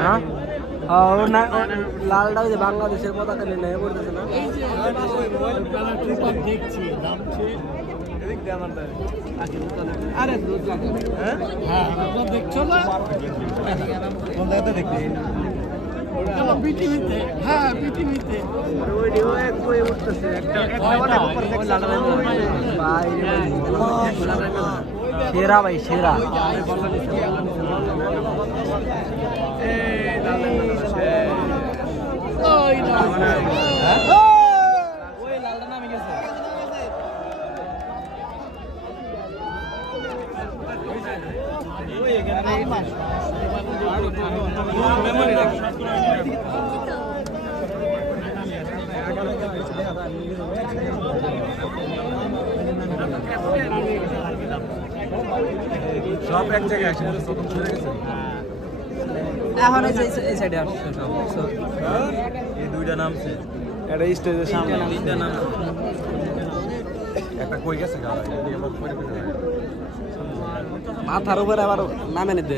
হ্যাঁ ও না লালটা ওই যে বাংলাদেশের পতাকা নিয়ে নেয় পড়তেছে না দেখছি নামছে আরে হ্যাঁ দেখছো না কোন জায়গাতে দেখতে পৃথিবীতে হ্যাঁ পৃথিবীতে সেরা ভাই সেরা সব এক জায়গায় আসে তখন চলে গেছে এখন এই সাইডে আসছে এই দুইটা নামছে এটা স্টেজের সামনে তিনটা নাম একটা কই গেছে গাড়ি আবার পরে মাথার উপরে আবার নামে নিতে